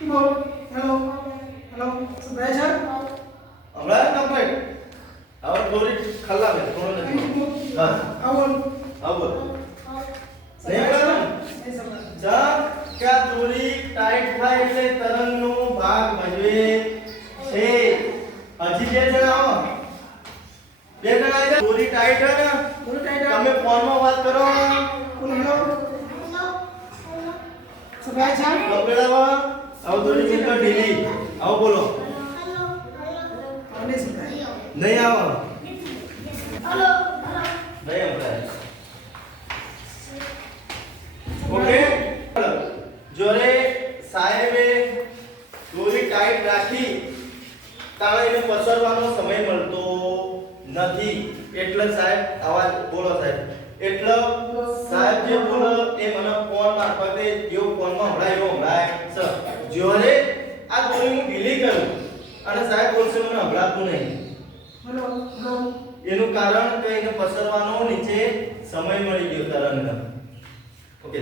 બોલ hello hello સંભળાય છે હમણાં કમ્પ્લીટ હવે દોરી ખલ્લા મે થોડો નથી બસ આવો આવો નહીં બરાબર નહીં સંભળાય જા કે આ દોરી ટાઈટ થાય એટલે તરંગનો ભાગ ભજવે છે હજી બે જણા આવો બે જણા આવી જાઓ. દોરી ટાઈટ હે ને બોલો ટાઈટ તમે ફોનમાં વાત કરો બોલો હેલો સંભળાય છે કમ્પ્લીટ આવો આવો દોરી ચિંતા ઢીલી આવો બોલો નહીં સંભળાય નહીં આવો નહીં સંભળાય ઓકે જોરે સાહેબે દોરી ટાઈટ રાખી તાણે એને પસરવાનો સમય મળતો નથી એટલે સાહેબ આવાજ બોલો સાહેબ એટલે સાહેબ જે બોલો એ મને ફોન મારફતે જેવો ફોનમાં હમણાય સર જોરે આ દોરી હું ઢીલી કરું અને સાહેબ બોલશે મને હમણાતું નહીં હેલો હેલો એનું કારણ કે એને પસરવાનો નીચે સમય મળી ગયો તરંગનો ઓકે